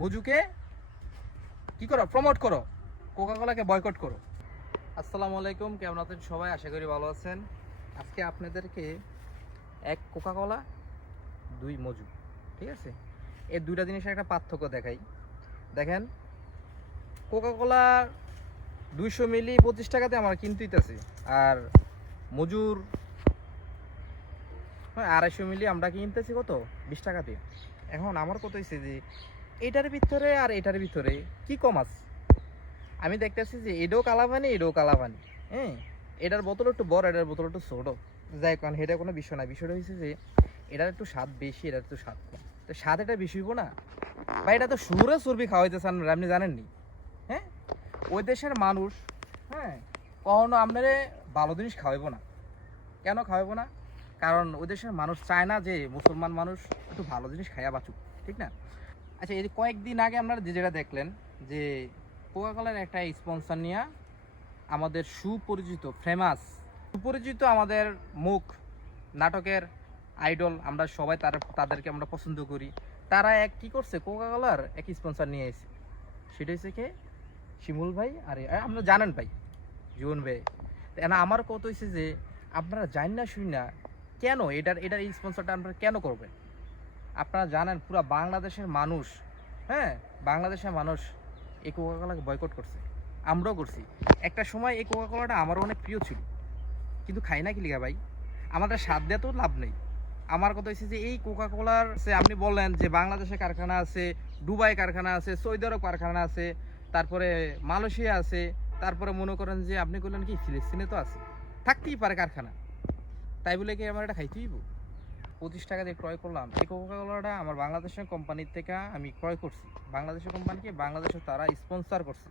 মজুকে কি করো, প্রমোট করো, কোকাকোলাকে বয়কট করো। আসসালামু আলাইকুম, কেমন আছেন সবাই? আশা করি ভালো আছেন। আজকে আপনাদেরকে এক কোকাকোলা দুই মজু, ঠিক আছে, এই দুইটা জিনিসের একটা পার্থক্য দেখাই। দেখেন, কোকাকোলা 200 মিলি 25 টাকাতে আমার কিনতেইতেছে, আর মজুর 250 মিলি আমরা কিনতেছি কত, 20 টাকাতে। এখন আমার কত হয়েছে যে এটার ভিতরে আর এটার ভিতরে কি কম আছে? আমি দেখতেছি যে এটাও কালাপানি, এটাও কালাপানি। হ্যাঁ, এটার বোতল একটু বড়, এটার বোতল একটু ছোট। যাই কারণ এটা কোনো বিষয় না, বিষয়টা হচ্ছে যে এটার একটু স্বাদ বেশি, এটার একটু স্বাদ কম। তো স্বাদ এটা বেশি হইব না বা এটা তো সুরে চর্বি খাওয়াইতেছেন, আপনি জানেননি? হ্যাঁ, ওই দেশের মানুষ, হ্যাঁ, কখনো আপনারে ভালো জিনিস খাওয়াইবো না। কেন খাওয়াইবো না? কারণ ওই দেশের মানুষ চায় না যে মুসলমান মানুষ একটু ভালো জিনিস খাইয়া বাঁচুক, ঠিক না? আচ্ছা, এই যে কয়েকদিন আগে আপনারা যেটা দেখলেন যে কোকাকোলার একটা স্পন্সর নিয়ে আমাদের সুপরিচিত আমাদের মুখ, নাটকের আইডল, আমরা সবাই তাদেরকে আমরা পছন্দ করি। তারা এক কি করছে, কোকাকোলার এক স্পন্সর নিয়ে এসেছে। সেটা হচ্ছে কে? শিমুল ভাই, আর আপনারা জানেন ভাই, জীবন ভাই। না, আমার কত হয়েছে যে আপনারা জানেন না, শুনি না কেন এটার এই স্পন্সরটা আপনারা কেন করবেন? আপনারা জানেন পুরো বাংলাদেশের মানুষ, হ্যাঁ, বাংলাদেশের মানুষ এই কোকাকোলাকে বয়কট করছে, আমরাও করছি। একটা সময় এই কোকাকোলাটা আমারও অনেক প্রিয় ছিল, কিন্তু খাই না কি লিগা ভাই? আমাদের স্বাদ দিয়ে তো লাভ নেই। আমার কথা হচ্ছে যে এই কোকাকোলার আপনি বললেন যে বাংলাদেশে কারখানা আছে, দুবাই কারখানা আছে, সৌদি আরব কারখানা আছে, তারপরে মালয়েশিয়া আছে, তারপরে মনে করেন যে আপনি বললেন কি ফিলিস্তিনে তো আছে, থাকতেই পারে কারখানা। তাই বলে কি আমার এটা খাইতেই 25 টাকা দিয়ে ক্রয় করলাম? এই কোকাকোলাটা আমার বাংলাদেশের কোম্পানির থেকে আমি ক্রয় করছি। বাংলাদেশের কোম্পানিকে বাংলাদেশে তারা স্পন্সর করছে।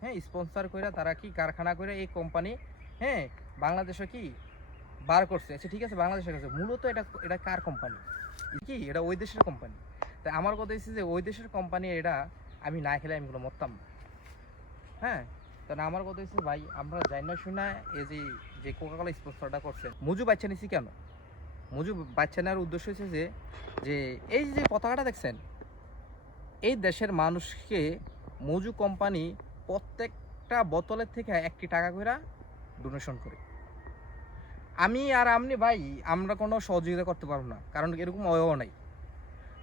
হ্যাঁ, স্পন্সর করে তারা কি কারখানা করে এই কোম্পানি, হ্যাঁ, বাংলাদেশে কি বার করছে। আচ্ছা ঠিক আছে, বাংলাদেশের কাছে মূলত এটা এটা কার কোম্পানি? কি এটা ওই দেশের কোম্পানি। তাই আমার কথা হচ্ছে যে ওই দেশের কোম্পানি এটা আমি না খেলে আমি কোনো মরতাম না। হ্যাঁ, তাহলে আমার কথা হচ্ছে ভাই, আমরা জানি না শুনে এই যে যে কোকাকোলা স্পন্সরটা করছে, মজু বাচ্চা নিছি কেন? মজু বাচ্চা নেওয়ার উদ্দেশ্য হচ্ছে যে যে এই যে পতাকাটা দেখছেন, এই দেশের মানুষকে মজু কোম্পানি প্রত্যেকটা বোতলের থেকে 1 টাকা করে ডোনেশন করে। আমি আর আপনি ভাই, আমরা কোনো সহযোগিতা করতে পারবো না, কারণ এরকম অয়ও নাই।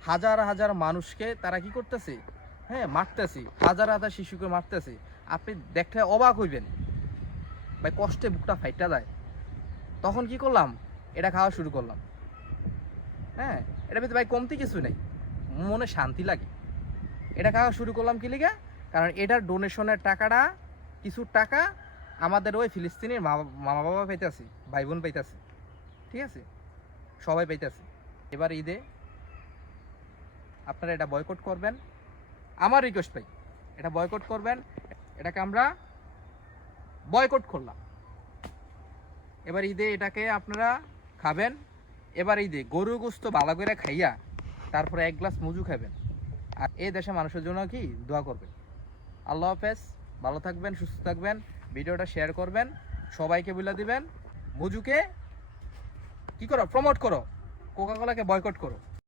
হাজার হাজার মানুষকে তারা কি করতেছে, হ্যাঁ, মারতেছে, হাজার হাজার শিশুকে মারতেছে। আপনি দেখলে অবাক হইবেন ভাই, কষ্টে বুকটা ফাইটা যায়। তখন কি করলাম, এটা খাওয়া শুরু করলাম। হ্যাঁ, এটা ভিতরে ভাই কমতি কিছু নেই, মনে শান্তি লাগে। এটা খাওয়া শুরু করলাম কি লিগা? কারণ এটার ডোনেশনের টাকাটা, কিছু টাকা আমাদের ওই ফিলিস্তিনের মামা বাবা পাইতেছে, ভাই বোন পাইতেছে, ঠিক আছে, সবাই পাইতেছে। এবার ঈদে আপনারা এটা বয়কট করবেন, আমার রিকোয়েস্ট ভাই, এটা বয়কট করবেন। এটাকে আমরা বয়কট করলাম। এবার ঈদে এটাকে আপনারা খাবেন। এবার ঈদে গরু গোস্ত ভালো করে খাইয়া তারপরে 1 গ্লাস মজু খাবেন, আর এই দেশের মানুষের জন্য কি দোয়া করবেন। আল্লাহ হাফেজ, ভালো থাকবেন, সুস্থ থাকবেন। ভিডিওটা শেয়ার করবেন, সবাইকে বলে দিবেন মজুকে কি করো, প্রমোট করো, কোকাকোলাকে বয়কট করো।